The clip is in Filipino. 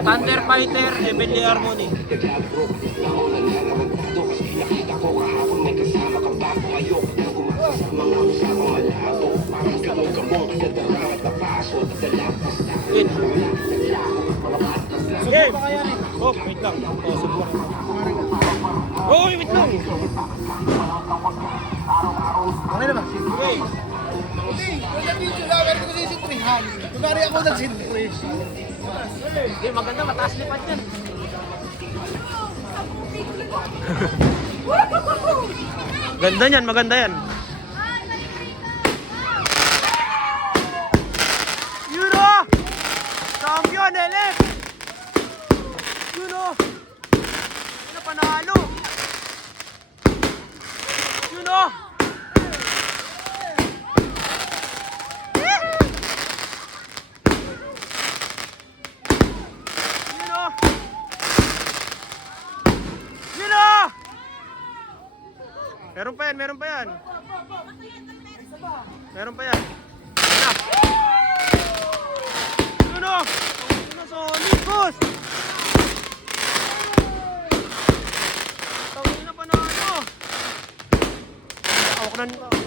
Thunder Fighter, Heavenly Harmony. Wait. Game! Oh, wait lang. Oh, subok. Oh, wait lang. Okay na ba? Okay. Yung video lang, pero kasi sintrihan. Kunwari ako nagsintri. Hindi, maganda. Mataas lipat yan. Ganda yan, maganda yan. Yun o! Champion, Elef! Yun o! Yun na panalo! Yun o! Yun o! Yun o! Meron pa yan, meron pa yan. Meron pa yan. Yun o! Yun o, solid, boss! Tawin na panalo! Awak na